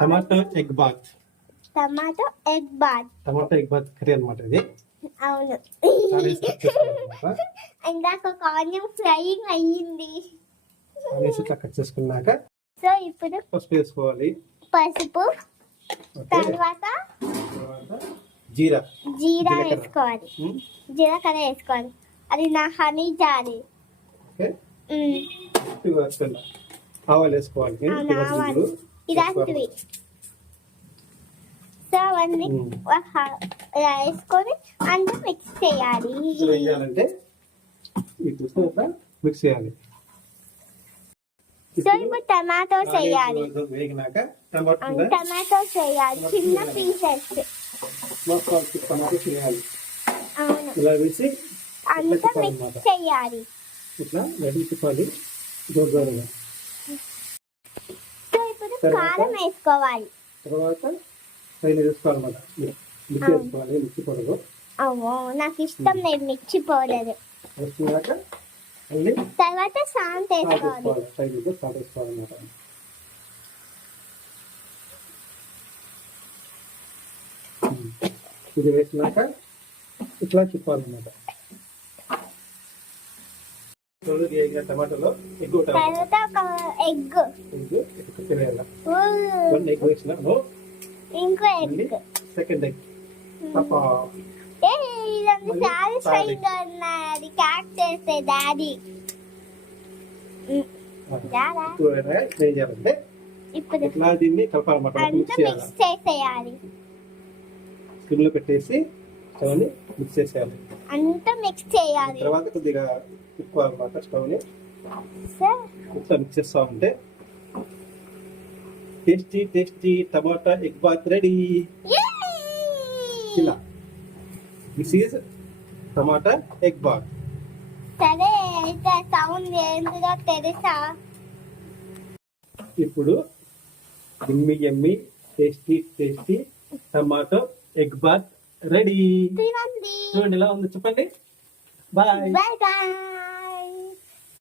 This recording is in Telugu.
Tomato egg bath tomato egg bath curry అన్నమాట ఇది. అవును. చాలా ఇష్టం చేసుకోవాలన్నమాట. ఇందాక ఒక ఆనియన్ ఫ్రైయింగ్ అయ్యింది. ఆనియన్స్ ఇట్లా కట్ చేసుకున్నాక సో ఇప్పుడు పసుపు వేసుకోవాలి. పసుపు ఓకే. తర్వాత జీరా జీలకర్ర. వేసుకోవాలి. జీలకర్ర వేసుకోవాలి. అది నా హనీ జాలి. ఓకే. ఆవాలు వేసుకోవాలి. ఆవాలు ఇలాంటివి. సో అవన్నీ వేసుకొని అంతా మిక్స్ చేయాలి. ఏం చేయాలంటే మిక్స్ చేయాలి. సో ఇప్పుడు టమాటోస్ వేయాలి. వేగినాక టమాటోస్ వేయాలి, చిన్న పీసెస్. టమాటోస్ వేయాలి. అవును. ఇలా వేసి అంతా మిక్స్ చేయాలి. ఇట్లా రెడీ తిప్పాలి దూరంగా. సో ఇప్పుడు కారం వేసుకోవాలి. తర్వాత పైన వేసుకోవాలన్నమాట. మిక్స్ వేసుకోవాలి, మిక్సీ పౌడర్. అవ్వో నాకు ఇష్టం లేదు మిర్చి పౌడర్. వేసుకున్నాక మళ్ళీ తర్వాత సాల్ట్ వేసుకోవాలి. పైన సాల్ట్ వేసుకోవాలన్నమాట. ఇది వేసినాక ఇట్లా తిప్పాలన్నమాట. టమాటోలో ఎగ్ తర్వాత ఒక ఎగ్ వేసిన ఇంకో ఎగ్ సెకండ్ ఎగ్ ఇదంతా సాటిస్ఫైయింగ్ గా ఉన్నది. క్యాక్ చేస్తే డాడీ ఏం చేయాలంటే ఇప్పుడు ఇట్లా దీన్ని కలపాలన్నమాట. అంతా మిక్స్ చేసేయాలి. స్కిన్ లో పెట్టేసి స్టవ్ని మిక్స్ చేసేయాలి. అంతా మిక్స్ చేయాలి. తర్వాత కొద్దిగా తిప్పుకోవాలన్నమాట స్టవ్ని. ఇట్లా మిక్స్ చేస్తా ఉంటే tasty tomato egg bath ready. ఇలా this is tomato egg bath. సరే అయితే సౌండ్ ఏంటిదో తెలుసా? ఇప్పుడు yummy tasty tomato egg bath ready. చూడండి ఎలా ఉంది చెప్పండి. Bye bye.